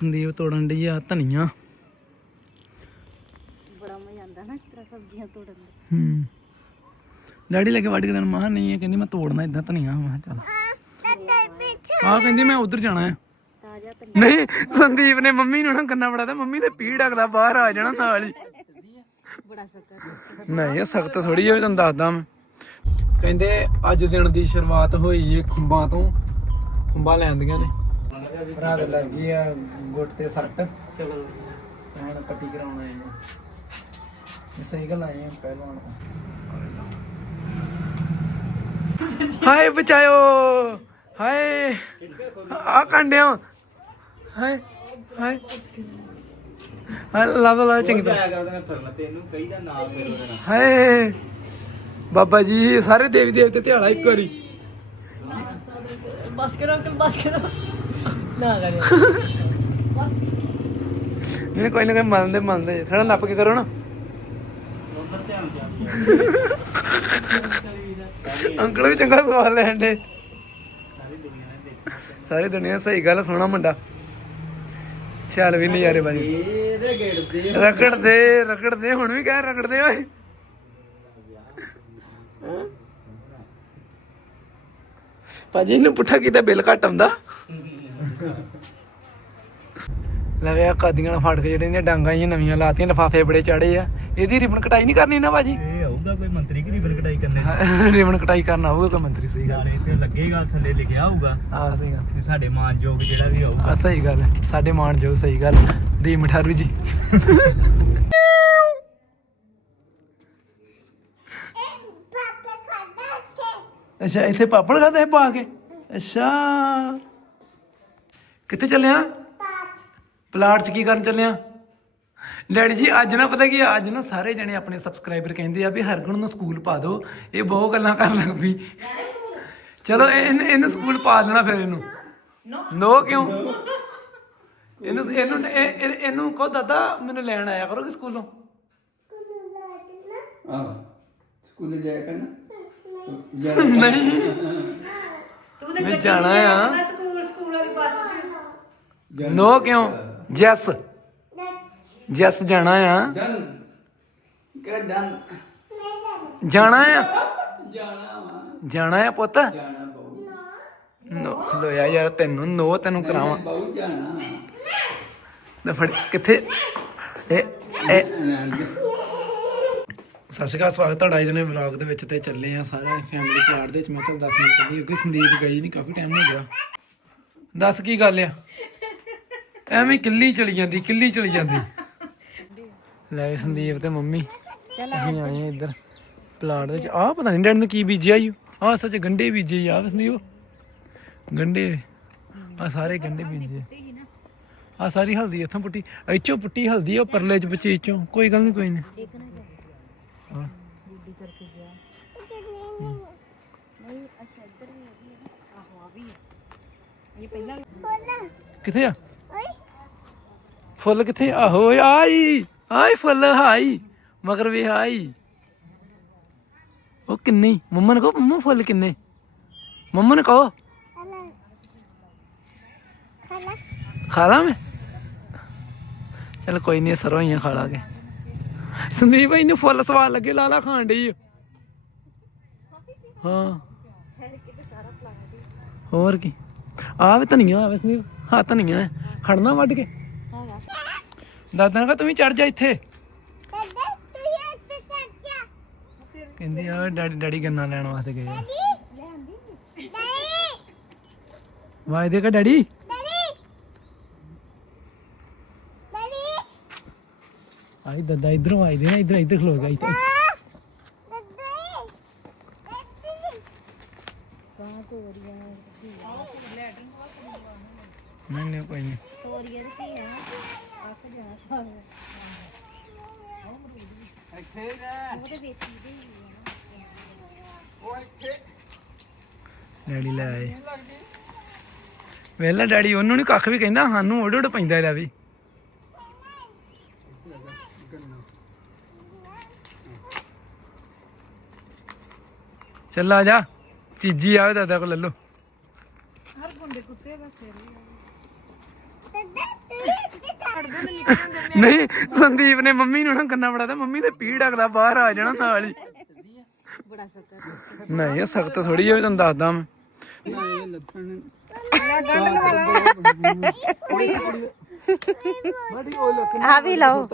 ਸੰਦੀਪ ਤੋੜਨ ਡਈ ਆ ਧਨੀਆ। ਬੜਾ ਮਜ਼ਾ ਆਉਂਦਾ ਨਾ ਇਸ ਤਰ੍ਹਾਂ ਸਬਜ਼ੀਆਂ ਤੋੜਨ ਦਾ। ਹੂੰ। ਡੈਡੀ ਲੈ ਕੇ ਵੱਢ ਕੇ ਦੇਣ ਮਹਾ ਨਹੀਂ ਹੈ ਕਹਿੰਦੀ ਮੈਂ ਤੋੜਨਾ ਇਦਾਂ ਧਨੀਆ ਮੈਂ ਚੱਲ। ਆ ਕਹਿੰਦੀ ਮੈਂ ਉਧਰ ਜਾਣਾ ਹੈ। ਤਾਜ਼ਾ ਤੇ ਨਹੀਂ ਸੰਦੀਪ ਨੇ ਮੰਮੀ ਨੂੰ ਨਾ ਕੰਨਾ ਬੜਾ ਮੰਮੀ ਦੇ ਪੀੜ ਅਗਲਾ ਬਾਹਰ ਆ ਜਾਣਾ ਨਾਲ ਹੀ। ਬੜਾ ਸ਼ੱਕਰ ਨਹੀਂ ਇਹ ਸਖਤ ਥੋੜੀ ਹੈ ਤੁਹਾਨੂੰ ਦੱਸਦਾ ਮੈਂ। ਕਹਿੰਦੇ ਅੱਜ ਦਿਨ ਦੀ ਸ਼ੁਰੂਆਤ ਹੋਈ ਏ ਖੁੰਬਾਂ ਤੋਂ। ਖੁੰਬਾਂ ਲੈਂਦੀਆਂ ਨੇ। ਭਰਾ ਦੇ ਲੱਗ ਗਈ ਆ ਗੁੱਟ ਤੇ ਸੱਟ। ਚਲੋ ਹੁਣ ਪੱਟੀ ਕਰਾਉਣ ਆਏ ਨੇ ਇਹ ਸਹੀ ਗੱਲ ਆਏ ਆ ਪਹਿਲਵਾਨ ਹਾਏ ਬਚਾਇਓ। ਹਾਏ। ਆ ਕੰਡਿਆ ਹਾਏ ਹਾਏ। ਹਾਂ ਲਾ ਲਾ ਚੰਗੀ ਤਰ੍ਹਾਂ। ਹਾਏ। ਬਾਬਾ ਜੀ ਸਾਰੇ ਦੇਵੀ ਦੇਵਤੇ ਧਿਆਲਾ ਇੱਕ ਵਾਰੀ। ਬਸ ਕਰੋ ਅੰਕਲ ਬਸ ਕਰੋ। ਨਾ ਕਰੇ। ਨਹੀਂ, ਕੋਈ ਨਾ ਕੋਈ ਮੰਨਦੇ ਮੰਨਦੇ ਥੋੜਾ ਨੱਪ ਕੇ ਕਰੋ ਨਾ। ਅੰਕਲ ਵੀ ਚੰਗਾ ਸਵਾਲ ਲੈਣ ਦੇ। ਸਾਰੀ ਦੁਨੀਆ ਸਹੀ ਗੱਲ, ਸੋਹਣਾ ਮੁੰਡਾ। ਚੱਲ ਵੀ ਨਜ਼ਾਰੇ ਬਾਜੀ। ਰਗੜਦੇ ਰਗੜਦੇ, ਹੁਣ ਵੀ ਕਹਿ ਰਗੜਦੇ ਓਏ ਭਾਜੀ, ਇਹਨੂੰ ਪੁੱਠਾ ਕੀਤਾ, ਬਿੱਲ ਘੱਟ ਆਉਂਦਾ। ਲਵੇ ਆ ਕਾਦੀਆਂ ਨਾਲ ਫੜ ਕੇ ਜਿਹੜੇ ਨੇ ਡਾਂਗਾਂ ਹੀ ਨਵੀਆਂ ਲਾਤੀਆਂ ਲਫਾਫੇ ਬੜੇ ਚਾੜੇ ਆ। ਇਹਦੀ ਰਿਬਨ ਕਟਾਈ ਨਹੀਂ ਕਰਨੀ ਨਾ ਭਾਜੀ? ਇਹ ਆਊਗਾ ਕੋਈ ਮੰਤਰੀ ਕਿ ਰਿਬਨ ਕਟਾਈ ਕਰਨੇ? ਰਿਬਨ ਕਟਾਈ ਕਰਨਾ ਹੋਊਗਾ ਤਾਂ ਮੰਤਰੀ ਸਹੀ ਗੱਲ। ਨਾਲੇ ਤੇ ਲੱਗੇਗਾ ਥੱਲੇ ਲਿਖਿਆ ਹੋਊਗਾ। ਆ ਸਹੀ ਗੱਲ। ਕਿ ਸਾਡੇ ਮਾਨਯੋਗ ਜਿਹੜਾ ਵੀ ਆਊਗਾ। ਆ ਸਹੀ ਗੱਲ ਹੈ। ਸਾਡੇ ਜੋ ਸਹੀ ਗੱਲ ਦੀ ਮਠਾਰੂ ਜੀ। ਅੱਛਾ ਇੱਥੇ ਪਾਪੜ ਖਾਂਦੇ ਹੈ ਪਾ ਕੇ? ਅੱਛਾ। ਕਿੱਥੇ ਚੱਲਿਆ ਪਲਾਟ 'ਚ। ਕੀ ਕਰਨ ਚੱਲਿਆ ਡੈਡੀ ਜੀ ਅੱਜ ਨਾ ਪਤਾ ਕੀ ਆ, ਅੱਜ ਨਾ ਸਾਰੇ ਜਣੇ ਆਪਣੇ ਸਬਸਕ੍ਰਾਈਬਰ ਕਹਿੰਦੇ ਆ ਵੀ ਹਰਗੁਣ ਨੂੰ ਸਕੂਲ ਪਾ ਦਿਓ। ਇਹ ਬਹੁਤ ਗੱਲਾਂ ਕਰਨ ਲੱਗ ਪਈ। ਚਲੋ ਇਹ- ਇਹਨੂੰ ਇਹਨੂੰ ਸਕੂਲ ਪਾ ਦੇਣਾ ਫਿਰ ਇਹਨੂੰ। ਨੋ। ਕਿਉਂ? ਇਹਨੂੰ ਇਹਨੂੰ ਇਹ- ਇਹ- ਇਹਨੂੰ ਕਹੋ ਦਾਦਾ ਮੈਨੂੰ ਲੈਣ ਆਇਆ ਕਰੋਗੇ ਸਕੂਲੋਂ? ਆਹ ਸਕੂਲ ਜਾਇਆ ਕਰਨਾ? ਨਹੀਂ। ਮੈਂ ਜਾਣਾ ਆ। School school. ਵਾਲੀ ਬੱਸ ਚ ਨੋ ਕਿਉਂ? ਜੈਸ। ਜੈਸ ਜਾਣਾ ਆ। ਡਨ ਕਰ ਡਨ। ਜਾਣਾ ਆ। ਜਾਣਾ ਵਾ। ਜਾਣਾ ਆ ਪੁੱਤ। ਜਾਣਾ ਬਹੁ। ਨੋ ਲੋਇਆ ਯਾਰ ਤੈਨੂੰ ਨੋ ਤੈਨੂੰ ਕਰਾਵਾਂ। ਬਹੁ ਜਾਣਾ ਫੜ ਕਿੱਥੇ? ਇਹ ਇਹ। ਸਤਿ ਸ਼੍ਰੀ ਅਕਾਲ ਸਵਾਗਤ ਤੁਹਾਡਾ ਅੱਜ ਦੇ ਵਲੌਗ ਦੇ ਵਿੱਚ ਤੇ ਚੱਲੇ ਆ ਸਾਰੇ ਫੈਮਿਲੀ ਪਲਾਟ ਦੇ ਵਿੱਚ। ਮੈਂ ਤੁਹਾਨੂੰ ਦੱਸ ਨਹੀਂ ਕਿਉਂਕਿ ਸੰਦੀਪ ਗਈ ਨਹੀਂ ਕਾਫੀ ਟਾਈਮ ਹੋ ਗਿਆ। ਦੱਸ ਕੀ ਗੱਲ ਆ? ਐਵੇਂ ਕਿੱਲੀ ਚਲੀ ਜਾਂਦੀ ਕਿੱਲੀ ਚਲੀ ਜਾਂਦੀ। ਲੈ ਸੰਦੀਪ ਤੇ ਮੰਮੀ ਅਸੀਂ ਆਏ ਆ ਇੱਧਰ ਪਲਾਟ ਦੇ ਵਿੱਚ। ਆਹ ਪਤਾ ਨਹੀਂ ਡੈਡ ਨੇ ਕੀ ਬੀਜਿਆ ਈ। ਆਹ ਸੱਚ ਗੰਡੇ ਬੀਜੇ ਆ ਸੰਦੀਪ। ਗੰਡੇ ਆ ਸਾਰੇ ਗੰਡੇ ਬੀਜੇ। ਆ ਸਾਰੀ ਹਲਦੀ ਇੱਥੋਂ ਪੁੱਟੀ ਇੱਚੋਂ ਪੁੱਟੀ ਹਲਦੀ ਆ ਉਹ ਪਰਲੇ ਚ ਬੱਚੇ ਇੱਚੋਂ। ਕੋਈ ਗੱਲ ਨਹੀਂ ਕੋਈ ਨਹੀਂ ਹਾਂ। ਬੀਬੀ ਕਰਕੇ ਗਿਆ। ਨਹੀਂ ਅੱਛਾ ਇੱਧਰ ਵੀ ਹੈਗੀ ਹੈ ਨਾ। ਆਹੋ ਆ ਵੀ ਹੈ ਇਹ ਪਹਿਲਾਂ ਕਿੱਥੇ ਆ? ਫੁੱਲ ਕਿੱਥੇ? ਆਹੋ ਆਈ ਆਈ ਫੁੱਲ ਹਾਈ ਮਗਰ ਵੀ ਹਾਈ ਉਹ ਕਿੰਨੇ? ਮੰਮਾ ਨੇ ਕਹੋ, ਮੰਮਾ, ਫੁੱਲ ਕਿੰਨੇ? ਮੰਮਾ ਨੇ ਕਹੋ। ਖਾ ਲਾ ਮੈਂ? ਚਲ ਕੋਈ ਨਹੀਂ ਸਰੋਈਆਂ ਖਾ ਲਾਂਗੇ। ਸੰਦੀਪ ਭਾਈ ਨੂੰ ਫੁੱਲ ਸਵਾਦ ਲੱਗੇ, ਲਾਲਾ ਖਾਣ ਡਈ ਹਾਂ। ਹੋਰ ਕੀ? ਆ ਵੀ ਧਨੀਆ ਆਵੇ ਸੰਦੀਪ ਹਾਂ ਧਨੀਆ ਹੈ। ਖੜਨਾ ਵੱਢ ਕੇ। ਦਾਦਾ ਨੇ ਕਹਾ ਤੂੰ ਵੀ ਚੜ ਜਾ ਇੱਥੇ। ਕਹਿੰਦੀ ਆ ਡੈਡੀ ਡੈਡੀ ਗੰਨਾ ਲੈਣ ਵਾਸਤੇ ਗਏ ਆ। ਵਾਏ ਦੇ ਕਾ ਡੈਡੀ। ਆਈ ਦਾਦਾ ਇਧਰੋਂ ਆਈ ਦੇ ਨਾ ਇਧਰ ਇਧਰ ਖਲੋ ਗਿਆ ਇੱਥੇ। ਨਹੀਂ ਨਹੀਂ ਕੋਈ ਨਹੀਂ। ਤੋਰੀਏ ਦੀ ਕੀ ਹੈ ਆਖ ਜਾਣਾ ਉਹਦੇ ਵਿੱਚ ਹੀ ਡੈਡੀ ਲੈ ਆਏ। ਵੇਲਾ ਡੈਡੀ, ਉਹਨੂੰ ਨਹੀਂ ਕੱਖ ਵੀ ਕਹਿੰਦਾ, ਸਾਨੂੰ ਉੱਡ ਉੱਡ ਪੈਂਦਾ ਲੈ ਵੀ। ਚੱਲ ਆ ਜਾ, ਚੀਜੀ ਆਵੇ ਦਾਦਾ ਕੋਲ ਲੈ ਲੋ ਹਰ ਗੁੰਡੇ ਕੁੱਤੇ ਬਸ ਫੇਰ ਨਹੀਂ ਸੰਦੀਪ ਨੇ ਮੰਮੀ ਨੂੰ ਨਾ ਕੰਨਾ ਫੜਾਤਾ ਮੰਮੀ ਤੇ ਪੀੜ ਅਗਲਾ ਬਾਹਰ ਆ ਜਾਣਾ ਨਾਲ ਹੀ। ਬੜਾ ਸਖਤ ਨਹੀਂ ਇਹ ਸਖਤ ਥੋੜੀ ਹੋਈ ਤੁਹਾਨੂੰ ਦੱਸਦਾ ਮੈਂ। ਆ ਵੀ ਲਾਓ।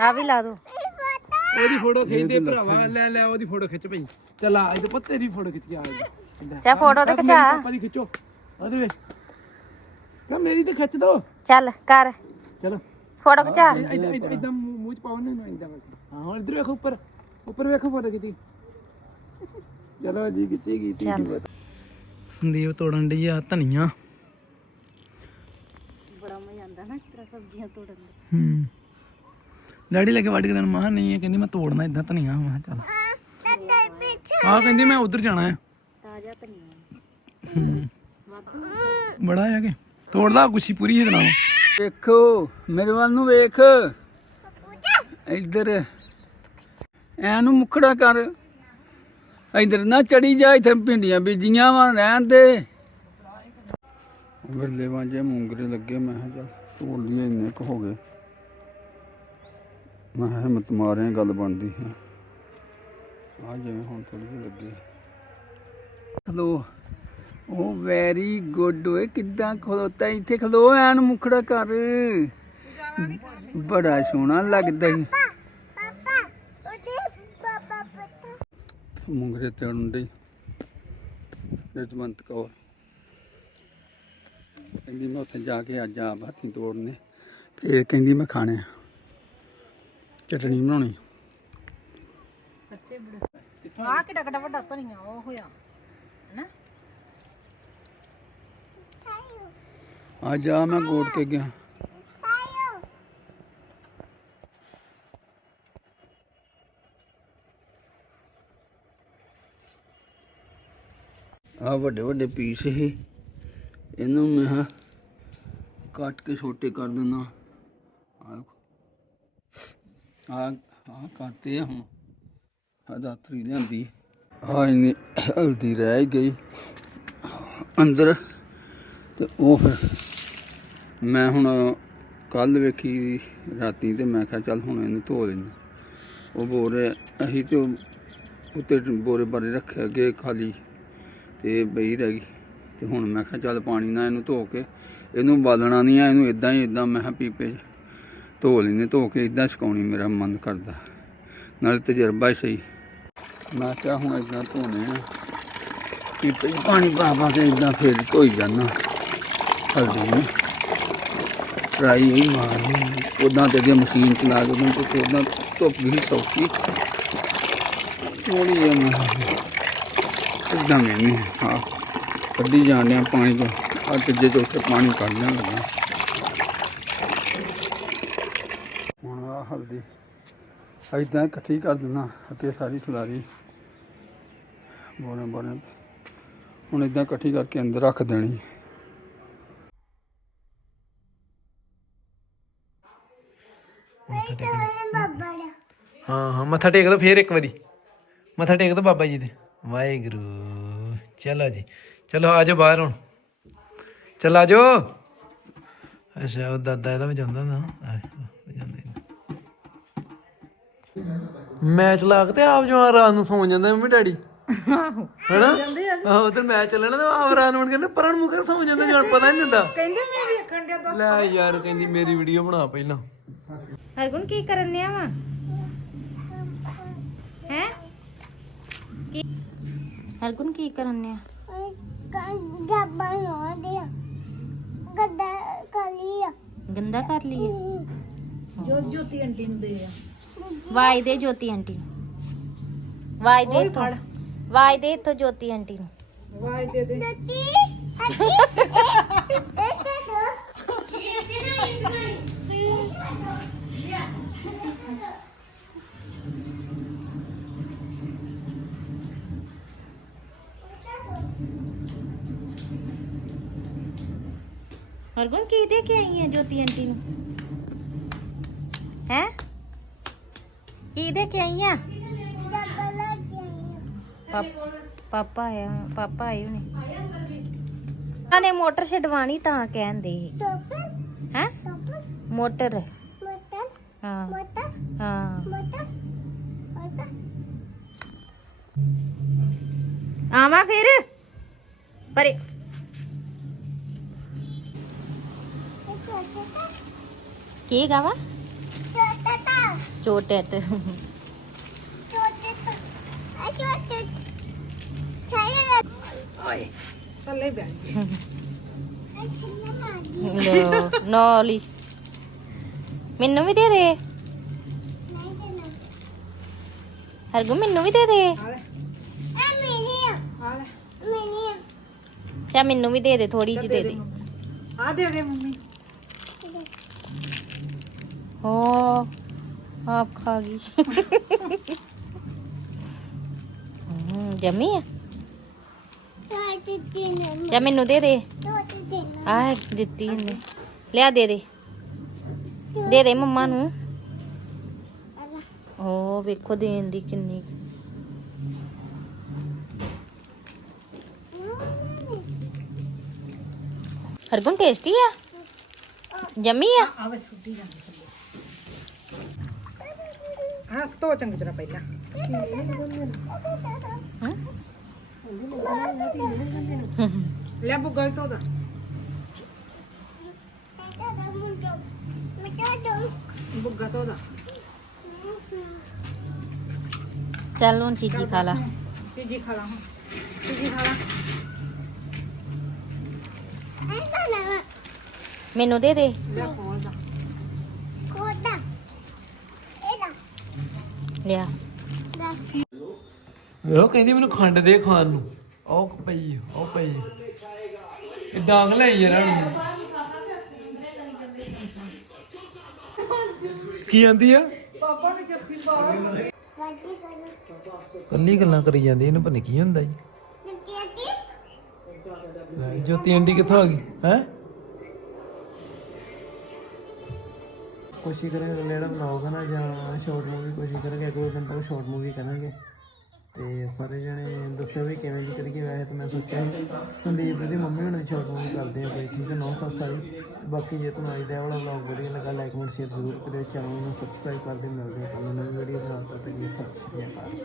ਆ ਵੀ ਲਾ ਦੋ। ਉਹਦੀ ਫੋਟੋ ਖਿੱਚਦੇ ਭਰਾਵਾ ਲੈ ਲੈ ਉਹਦੀ ਫੋਟੋ ਖਿੱਚ ਪਈ ਚੱਲ ਆ ਇਹਦੇ ਪੁੱਤੇ ਦੀ ਫੋਟੋ ਖਿੱਚ ਕੇ ਆ ਜਾ ਚਾ ਫੋਟੋ ਤੇ ਖਿਚਾ। ਪਾਪਾ ਦੀ ਖਿੱਚੋ। ਉਹਦੇ ਵੇ। ਕਾ ਮੇਰੀ ਤੇ ਖਿੱਚ ਦੋ। ਚੱਲ ਕਰ। ਚਲੋ। ਫੋਟੋ ਖਿਚਾ। ਇਦਾਂ ਇਦਾਂ ਮੂੰਹ ਚ ਪਾਉਣ ਨਾ ਇਦਾਂ ਹਾਂ ਹੁਣ ਇਧਰ ਵੇਖੋ ਉੱਪਰ। ਉੱਪਰ ਵੇਖੋ ਫੋਟੋ ਖਿੱਚੀ। ਚਲੋ ਜੀ ਖਿੱਚੀ ਗਈ ਚੱਲ। ਸੰਦੀਪ ਤੋੜਨ ਡਈ ਆ ਧਨੀਆ। ਬੜਾ ਮਜ਼ਾ ਆਉਂਦਾ ਨਾ ਕਿਤਰਾ ਸਬਜ਼ੀਆਂ ਤੋੜਨ ਦਾ। ਹੂੰ। ਡੈਡੀ ਲੱਗੇ ਵੱਢ ਕੇ ਦੇਣ। ਮਾਂ ਨਹੀਂ ਹੈ ਕਹਿੰਦੀ ਮੈਂ ਤੋੜਨਾ ਇਦਾਂ ਧਨੀਆ। ਮੈਂ ਚੱਲ। ਆ ਕਹਿੰਦੀ ਮੈਂ ਉਧਰ ਜਾਣਾ ਹੈ। ਤਾਜ਼ਾ ਧਨੀਆ। ਹੂੰ। ਬੜਾ ਆ ਕੇ। ਤੋੜਦਾ ਗੁੱਛੀ ਪੂਰੀ ਇਹਦੇ ਨਾਲ। ਵੇਖੋ ਮੇਰੇ ਵੱਲ ਨੂੰ ਵੇਖ। ਇੱਧਰ, ਐਨੂੰ ਮੁਖੜਾ ਕਰ। ਇੱਧਰ ਨਾ ਚੜੀ ਜਾ, ਇੱਥੇ ਭਿੰਡੀਆਂ ਬੀਜੀਆਂ ਵਾ ਰਹਿਣ ਦੇ। ਵਿਰਲੇ ਵਾਂਝੇ ਮੂੰਗਰੇ ਲੱਗੇ, ਮੈਂ ਕਿਹਾ ਚੱਲ ਤੋੜ ਇੰਨੇ ਕੁ ਹੋ ਗਏ। ਮੈਂ ਹਿੰਮਤ ਮਾਰਿਆ, ਗੱਲ ਬਣਦੀ ਹੈ। ਆ ਜਿਵੇਂ ਹੁਣ ਥੋੜੀ ਜਿਹੀ ਲੱਗੀ। ਹਲੋ। ਉਹ ਵੈਰੀ ਗੁੱਡ ਓਏ, ਕਿੱਦਾਂ ਖਲੋਤਾ? ਇੱਥੇ ਖਲੋ ਐਨ ਮੁਖੜਾ ਕਰ ਬੜਾ ਸੋਹਣਾ ਲੱਗਦਾ ਈ। ਮੁੰਗਰੇ ਤੇ ਡਈ। ਰਜਮੰਤ ਕੌਰ। ਕਹਿੰਦੀ ਮੈਂ ਉੱਥੇ ਜਾ ਕੇ ਅੱਜ ਆ ਬਾਤੀ ਤੋੜਨੇ। ਫੇਰ ਕਹਿੰਦੀ ਮੈਂ ਖਾਣੇ ਆ। ਚਟਣੀ ਬਣਾਉਣੀ। ਆ ਕਿੱਡਾ ਕਿੱਡਾ ਵੱਡਾ ਧਨੀਆ, ਉਹ ਹੋਇਆ ਹੈਨਾ ਅੱਜ ਆ ਮੈਂ ਗੋੜ ਕੇ ਗਿਆ। ਆ ਵੱਡੇ ਵੱਡੇ ਪੀਸ ਇਹ। ਇਹਨੂੰ ਮੈਂ ਕੱਟ ਕੇ ਛੋਟੇ ਕਰ ਦਿੰਦਾ। ਆ ਆ ਆ ਆ ਹੁਣ। ਆ ਦਾਤਰੀ ਲਿਆਂਦੀ। ਆ ਇਹਨੇ ਹਲਦੀ ਰਹਿ ਗਈ। ਅੰਦਰ ਤੇ ਉਹ ਫਿਰ ਮੈਂ ਹੁਣ ਕੱਲ ਵੇਖੀ ਰਾਤੀ ਤੇ ਮੈਂ ਕਿਹਾ ਚੱਲ ਹੁਣ ਇਹਨੂੰ ਧੋ ਲੈਂਦੇ ਉਹ ਬੋਰੇ ਅਸੀਂ ਤੇ ਉੱਤੇ ਬੋਰੇ ਬਾਰੇ ਰੱਖਿਆ ਅੱਗੇ ਖਾਲੀ ਤੇ ਬਈ ਰਹਿ ਗਈ। ਤੇ ਹੁਣ ਮੈਂ ਕਿਹਾ ਚੱਲ ਪਾਣੀ ਨਾਲ ਇਹਨੂੰ ਧੋ ਕੇ ਇਹਨੂੰ ਬਾਲਣਾ ਨਹੀਂ ਆ, ਇਹਨੂੰ ਇਦਾਂ ਹੀ ਇਦਾਂ ਮੈਂ ਕਿਹਾ ਪੀਪੇ ਧੋ ਲੈਂਦੇ, ਧੋ ਕੇ ਇਦਾਂ ਸੁਕਾਉਣੀ ਮੇਰਾ ਮਨ ਕਰਦਾ। ਨਾਲ ਤਜਰਬਾ ਹੀ ਸਹੀ। ਮੈਂ ਕਿਹਾ ਹੁਣ ਇਦਾਂ ਧੋਣੇ ਆ। ਪੀਪੇ 'ਚ ਪਾਣੀ ਪਾ ਪਾ ਕੇ ਇਦਾਂ ਫੇਰ ਧੋਈ ਜਾਣਾ ਹਲਦੀ ਨੂੰ ਟਰਾਈ ਹੀ ਮਾਰਨੀ। ਉਦਾਂ ਤੇ ਅੱਗੇ ਮਸ਼ੀਨ ਚਲਾ ਕੇ ਉਹਨਾਂ ਤੇ ਉਦਾਂ ਧੁੱਪ ਵੀ ਸੌਖੀ। ਥੋੜੀ ਜਿਹੀ ਮੈਂ ਇਦਾਂ ਨਹੀਂ ਹਾਂ, ਕੱਢੀ ਜਾਂਦੇ ਆ ਪਾਣੀ ਤੋਂ। ਆ ਤੀਜੇ ਚੌਥੇ ਪਾਣੀ ਕੱਢਣਾ ਲੱਗਾ ਹੁਣ ਆ ਹਲਦੀ ਇਦਾਂ ਇਕੱਠੀ ਕਰ ਦਿੰਦਾ ਅੱਗੇ ਸਾਰੀ ਖਿਲਾਰੀ। ਬੋਰੇ ਬੋਰੇ ਹੁਣ ਇਦਾਂ ਇਕੱਠੀ ਕਰਕੇ ਅੰਦਰ ਰੱਖ ਦੇਣੀ। ਹਾਂ ਹਾਂ ਮੱਥਾ ਟੇਕ ਦੋ ਫੇਰ ਇੱਕ ਵਾਰੀ। ਮੱਥਾ ਟੇਕ ਦੋ ਬਾਬਾ ਜੀ ਦੇ। ਵਾਹਿਗੁਰੂ। ਚਲੋ ਜੀ। ਚਲੋ ਆ ਜਾਓ ਬਾਹਰ ਹੁਣ। ਚੱਲ ਆ ਜਾਓ। ਅੱਛਾ ਉਹ ਦਾਦਾ ਇਹਦਾ ਵਜਾਉਂਦਾ ਨਾ। ਮੈਚ ਲਾ ਕੇ ਤੇ ਆਪ ਜਵਾਨ ਰਾਤ ਨੂੰ ਸੌਂ ਜਾਂਦਾ ਮੰਮੀ ਡੈਡੀ। ਹਣਾ ਆਹੋ ਤੇ ਮੈਚ ਚੱਲਣਾ ਤੇ ਆਪ ਰਾਤ ਨੂੰ ਕਹਿੰਦੇ ਪਰਾਂ ਨੂੰ ਮੁੱਕ ਕੇ ਸੌਂ ਜਾਂਦਾ ਜਾਨ ਪਤਾ ਨਹੀਂ ਹੁੰਦਾ। ਕਹਿੰਦੇ ਮੈਂ ਵੇਖਣ ਡਿਆ ਲੈ ਯਾਰ ਕਹਿੰਦੀ ਮੇਰੀ ਵੀਡੀਓ ਬਣਾ ਪਹਿਲਾਂ। ਹਰਗੁਣ ਕੀ ਕਰਨ ਨਿਆ ਵਾ? ਹੈ? ਹਰਗੁਣ ਕੀ ਕਰਨ ਨਿਆ ਗੰਦਾ ਕਰ ਲਈਏ ਜੋ ਜੋਤੀ ਆਂਟੀ ਨੂੰ ਦੇ ਆ। ਵਾਈ ਦੇ ਜੋਤੀ ਆਂਟੀ ਨੂੰ। ਵਾਈ ਦੇ ਇੱਥੋਂ। ਵਾਈ ਦੇ ਇੱਥੋਂ ਜੋਤੀ ਆਂਟੀ ਨੂੰ। ਹਰਗੁਣ ਕੀ ਦੇ ਕੇ ਆਈ ਹੈ ਜੋਤੀ ਆਂਟੀ ਨੂੰ? ਹੈ? ਕੀ ਦੇ ਕੇ ਆਈ ਆ? ਪਾਪਾ ਆਇਆ, ਪਾਪਾ ਆਏ ਹੁਣੇ। ਉਹਨਾਂ ਨੇ ਮੋਟਰ ਛਡਵਾਣੀ ਤਾਂ ਕਹਿੰਦੇ ਹੈ? ਮੋਟਰ। ਹਾਂ। ਹਾਂ। ਆਵਾਂ ਫਿਰ। ਪਰੇ। ਕੀ ਗਾਵਾ ਛੋਟੇ ਤੇ। ਲੋ ਨੋਲੀ ਮੈਨੂੰ ਵੀ ਦੇ ਦੇ। ਹਰਗੁਣ ਮੈਨੂੰ ਵੀ ਦੇ ਦੇ। ਚਾ ਮੈਨੂੰ ਵੀ ਦੇ ਦੇ ਥੋੜੀ ਜਿਹੀ ਦੇ ਦੇ ਆ ਦੇ ਦੇ ਮੰਮੀ। ਹੋ ਆਪ ਖਾ ਗਈ ਹਮ, ਜੰਮੀ ਆ ਚਾ ਮੈਨੂੰ ਦੇ ਦੇ ਆ ਦਿੱਤੀ ਇਹਨੇ ਲਿਆ ਦੇ ਦੇ ਦੇ ਦੇ ਮੰਮਾ ਨੂੰ ਓ ਵੇਖੋ ਦੇਣ ਦੀ ਕਿੰਨੀ ਹਰਗੁਣ ਟੇਸਟੀ ਆ ਜੰਮੀ ਆ ਆਵੇ ਸੁੱਟੀ ਜਾਂਦੀ ਹਾਂ ਧੋ ਚੰਗੀ ਤਰ੍ਹਾਂ ਪਹਿਲਾਂ। ਹਮ? ਲੈ ਬੁੱਗਾ ਧੋ ਦਾ। ਬੁੱਗਾ ਧੋ ਦਾ। ਚੱਲ ਹੁਣ ਚੀਜੀ ਖਾ ਲਾ। ਚੀਜੀ ਖਾ ਲਾ ਹੁਣ। ਚੀਜੀ ਖਾ ਲਾ। ਮੈਨੂੰ ਦੇ ਦੇ। ਲੈ ਖੋਲ ਦਾ। ਲਿਆ ਉਹ ਕਹਿੰਦੀ ਮੈਨੂੰ ਖੰਡ ਦੇ ਖਾਣ ਨੂੰ। ਉਹ ਪਈ ਉਹ ਪਈ ਇਹ ਡਾਂਗ ਲੈ ਯਾਰ ਨੂੰ ਕੀ ਆਂਦੀ ਆ? ਕੱਲੀ ਗੱਲਾਂ ਕਰੀ ਜਾਂਦੀ ਇਹਨੂੰ ਪਤਾ ਨੀ ਕੀ ਹੁੰਦਾ ਜੀ। ਜੋਤੀ ਆਂਟੀ ਕਿੱਥੋਂ ਆ ਗਈ? ਹੈ? ਕੋਸ਼ਿਸ਼ ਕਰਾਂਗੇ ਜਿਹੜਾ ਬਲੌਗ ਹੈ ਨਾ ਜਾਂ ਸ਼ਾਰਟ ਮੂਵੀ ਕੋਸ਼ਿਸ਼ ਕਰਾਂਗੇ, ਅਗਲੇ ਦਿਨ ਤੱਕ ਸ਼ਾਰਟ ਮੂਵੀ ਕਰਾਂਗੇ। ਤੇ ਸਾਰੇ ਜਣੇ ਦੱਸਿਓ ਵੀ ਕਿਵੇਂ ਦੀ ਕਰੀਏ। ਵੈਸੇ ਤਾਂ ਮੈਂ ਸੋਚਿਆ ਸੀ ਸੰਦੀਪ ਦੀ ਮੰਮੀ ਹੁਣੇ ਸ਼ਾਰਟ ਮੂਵੀ ਕਰਦੇ ਆ ਕੋਈ, ਠੀਕ ਹੈ ਨੌ ਸੱਤ ਬਾਕੀ ਜੇ ਤੁਹਾਨੂੰ ਅੱਜ ਦਾ ਵਾਲਾ ਵਲੌਗ ਵਧੀਆ ਲੱਗਾ ਲਾਈਕ ਕਮੈਂਟ ਸ਼ੇਅਰ ਜ਼ਰੂਰ ਕਰਿਓ। ਚੈਨਲ ਨੂੰ ਸਬਸਕ੍ਰਾਈਬ ਕਰ ਦਿਓ, ਮਿਲਦੇ ਹਾਂ ਕੱਲ੍ਹ ਨਵੀਂ ਵੀਡੀਓ ਬਣਾਉਂਦਾ ਤੇ ਸਤਿ ਸ਼੍ਰੀ ਅਕਾਲ।